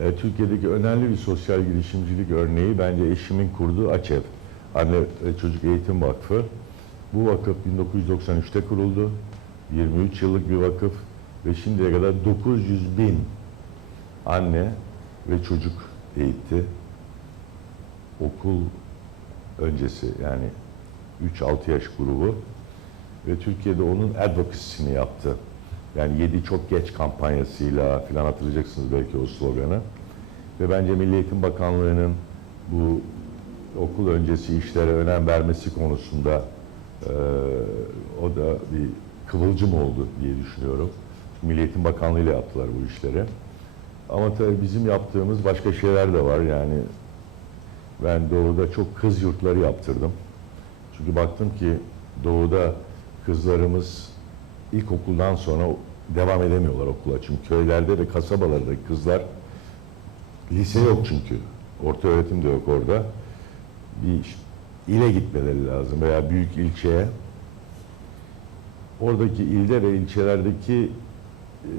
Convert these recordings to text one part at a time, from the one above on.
e, Türkiye'deki önemli bir sosyal girişimcilik örneği bence eşimin kurduğu AÇEV, Anne ve Çocuk Eğitim Vakfı. Bu vakıf 1993'te kuruldu. 23 yıllık bir vakıf ve şimdiye kadar 900 bin anne ve çocuk eğitti. Okul öncesi yani 3-6 yaş grubu ve Türkiye'de onun advocacy'sini yaptı. Yani yedi çok geç kampanyasıyla filan hatırlayacaksınız belki o sloganı. Ve bence Milli Eğitim Bakanlığı'nın bu okul öncesi işlere önem vermesi konusunda eee, o da bir kıvılcım oldu diye düşünüyorum. Milli Eğitim Bakanlığı ile yaptılar bu işleri. Ama tabii bizim yaptığımız başka şeyler de var. Yani ben Doğu'da çok kız yurtları yaptırdım. Çünkü baktım ki Doğu'da kızlarımız ilkokuldan sonra devam edemiyorlar okula. Çünkü köylerde ve kasabalardaki kızlar lise yok çünkü. Orta öğretim de yok orada. Bir ile gitmeleri lazım veya büyük ilçeye. Oradaki ilde ve ilçelerdeki e,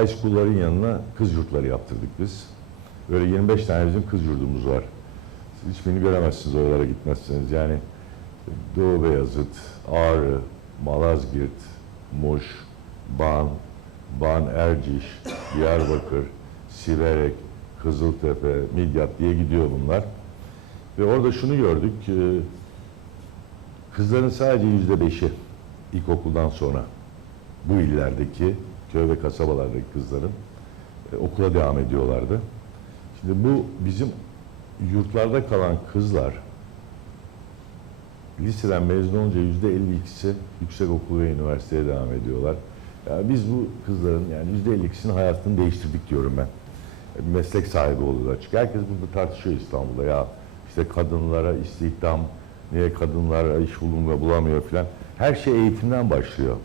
high school'ların yanına kız yurtları yaptırdık biz. Böyle 25 tane bizim kız yurdumuz var. Siz hiçbirini göremezsiniz oralara gitmezseniz. Yani Doğu Beyazıt, Ağrı, Malazgirt, Muş, Ban, Ban Erciş, Diyarbakır, Siverek, Kızıltepe, Midyat diye gidiyor bunlar. Ve orada şunu gördük, e, kızların sadece yüzde beşi ilkokuldan sonra bu illerdeki köy ve kasabalardaki kızların e, okula devam ediyorlardı. Şimdi bu bizim yurtlarda kalan kızlar liseden mezun olunca yüzde 52'si yüksek okul ve üniversiteye devam ediyorlar. Yani biz bu kızların yani yüzde 52'sinin hayatını değiştirdik diyorum ben. Meslek sahibi oluyorlar. Çünkü herkes burada tartışıyor İstanbul'da ya işte kadınlara istihdam, niye kadınlar iş bulunma bulamıyor filan. Her şey eğitimden başlıyor.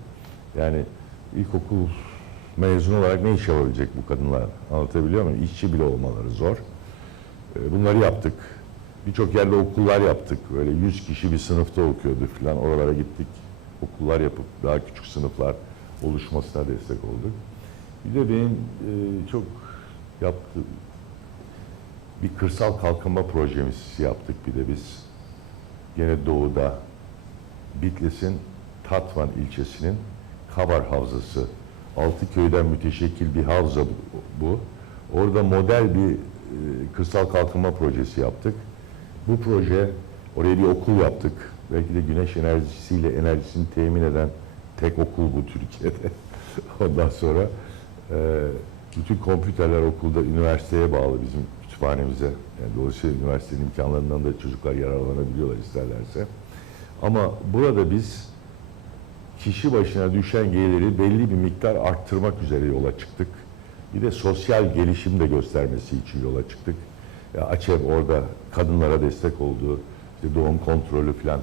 Yani ilkokul mezun olarak ne iş yapabilecek bu kadınlar? Anlatabiliyor muyum? İşçi bile olmaları zor. Ee, Bunları yaptık. Birçok yerde okullar yaptık. Böyle 100 kişi bir sınıfta okuyordu falan. Oralara gittik. Okullar yapıp daha küçük sınıflar oluşmasına destek olduk. Bir de benim e, çok yaptığım bir kırsal kalkınma projemiz yaptık bir de biz. Gene doğuda Bitlis'in Tatvan ilçesinin Kabar Havzası. Altı köyden müteşekkil bir havza bu. Orada model bir e, kırsal kalkınma projesi yaptık. Bu proje, oraya bir okul yaptık. Belki de güneş enerjisiyle enerjisini temin eden tek okul bu Türkiye'de. Ondan sonra e, bütün kompüterler okulda üniversiteye bağlı bizim kütüphanemize. Yani dolayısıyla üniversitenin imkanlarından da çocuklar yararlanabiliyorlar isterlerse. Ama burada biz kişi başına düşen geliri belli bir miktar arttırmak üzere yola çıktık. Bir de sosyal gelişim de göstermesi için yola çıktık. Ya AÇEV orada kadınlara destek oldu. İşte doğum kontrolü falan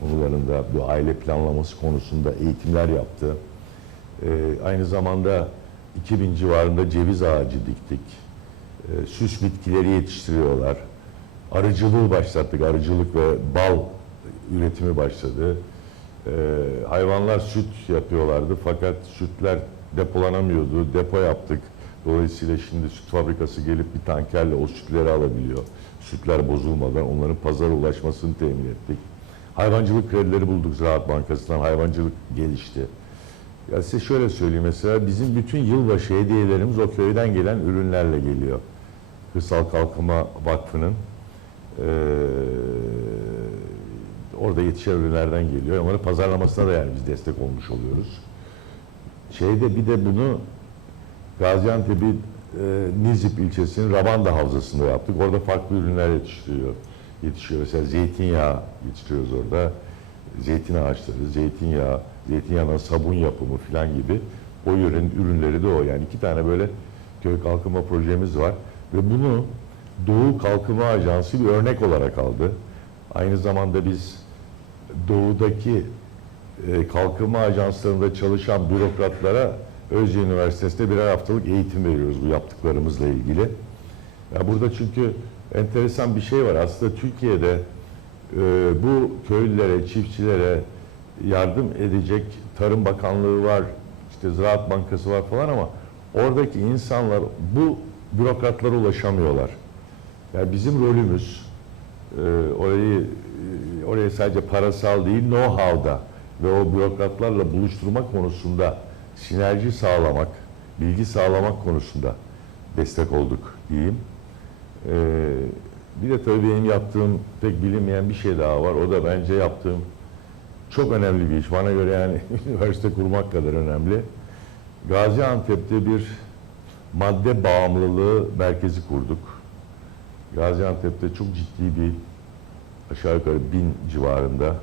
konularında bu aile planlaması konusunda eğitimler yaptı. Ee, aynı zamanda 2000 civarında ceviz ağacı diktik. Ee, süs bitkileri yetiştiriyorlar. Arıcılığı başlattık. Arıcılık ve bal üretimi başladı. Ee, hayvanlar süt yapıyorlardı fakat sütler depolanamıyordu. Depo yaptık. Dolayısıyla şimdi süt fabrikası gelip bir tankerle o sütleri alabiliyor. Sütler bozulmadan onların pazara ulaşmasını temin ettik. Hayvancılık kredileri bulduk Ziraat Bankası'ndan. Hayvancılık gelişti. Ya size şöyle söyleyeyim mesela bizim bütün yılbaşı hediyelerimiz o köyden gelen ürünlerle geliyor. Kırsal Kalkınma Vakfı'nın eee, orada yetişen ürünlerden geliyor. Onların pazarlamasına da yani biz destek olmuş oluyoruz. Şeyde bir de bunu Gaziantep'in e, Nizip ilçesinin Rabanda Havzası'nda yaptık. Orada farklı ürünler yetiştiriyor. Yetişiyor. Mesela zeytinyağı yetiştiriyoruz orada. Zeytin ağaçları, zeytinyağı, zeytinyağından sabun yapımı falan gibi o ürün, ürünleri de o. Yani iki tane böyle köy kalkınma projemiz var. Ve bunu Doğu Kalkınma Ajansı bir örnek olarak aldı. Aynı zamanda biz doğudaki e, kalkınma ajanslarında çalışan bürokratlara Özyeğin Üniversitesi'nde birer haftalık eğitim veriyoruz bu yaptıklarımızla ilgili. Ya burada çünkü enteresan bir şey var. Aslında Türkiye'de e, bu köylülere, çiftçilere yardım edecek Tarım Bakanlığı var, işte Ziraat Bankası var falan ama oradaki insanlar bu bürokratlara ulaşamıyorlar. Yani bizim rolümüz e, orayı e, oraya sadece parasal değil know-how'da ve o bürokratlarla buluşturma konusunda sinerji sağlamak, bilgi sağlamak konusunda destek olduk diyeyim. E, bir de tabii benim yaptığım pek bilinmeyen bir şey daha var. O da bence yaptığım çok önemli bir iş. Bana göre yani üniversite kurmak kadar önemli. Gaziantep'te bir madde bağımlılığı merkezi kurduk. Gaziantep'te çok ciddi bir aşağı yukarı bin civarında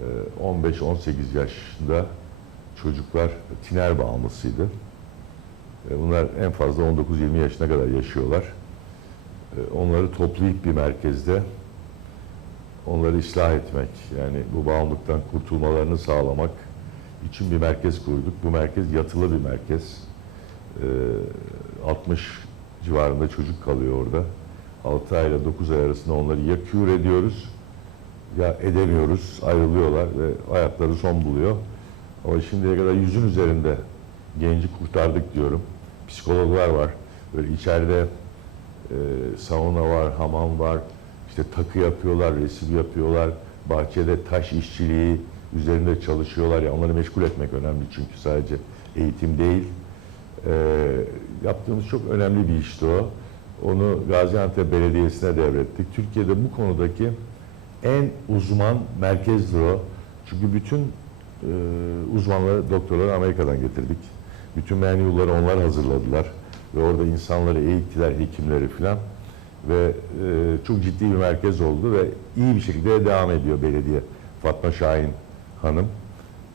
e, 15-18 yaşında çocuklar tiner bağımlısıydı. E, Bunlar en fazla 19-20 yaşına kadar yaşıyorlar. E, Onları toplayıp bir merkezde onları ıslah etmek, yani bu bağımlılıktan kurtulmalarını sağlamak için bir merkez kurduk. Bu merkez yatılı bir merkez. Ee, 60 civarında çocuk kalıyor orada. 6 ay ile 9 ay arasında onları ya kür ediyoruz ya edemiyoruz, ayrılıyorlar ve hayatları son buluyor. Ama şimdiye kadar yüzün üzerinde genci kurtardık diyorum. Psikologlar var. Böyle içeride e, sauna var, hamam var. İşte takı yapıyorlar, resim yapıyorlar. Bahçede taş işçiliği üzerinde çalışıyorlar. Ya onları meşgul etmek önemli çünkü sadece eğitim değil. E, yaptığımız çok önemli bir işti o. Onu Gaziantep Belediyesi'ne devrettik. Türkiye'de bu konudaki en uzman merkezdir o. Çünkü bütün e, uzmanları, doktorları Amerika'dan getirdik. Bütün menyuları onlar hazırladılar. Ve orada insanları eğittiler, hekimleri filan. Ve e, çok ciddi bir merkez oldu ve iyi bir şekilde devam ediyor belediye. Fatma Şahin Hanım.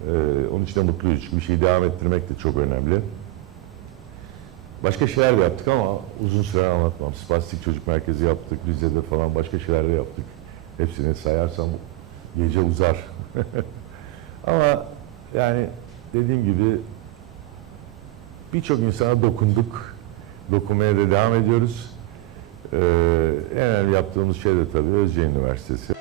E, onun için de mutluyuz. Bir şeyi devam ettirmek de çok önemli. Başka şeyler de yaptık ama uzun süre anlatmam. Spastik Çocuk Merkezi yaptık, Rize'de falan başka şeyler de yaptık. Hepsini sayarsam gece uzar. ama yani dediğim gibi birçok insana dokunduk. Dokunmaya da devam ediyoruz. Ee, en önemli yaptığımız şey de tabii Özyeğin Üniversitesi.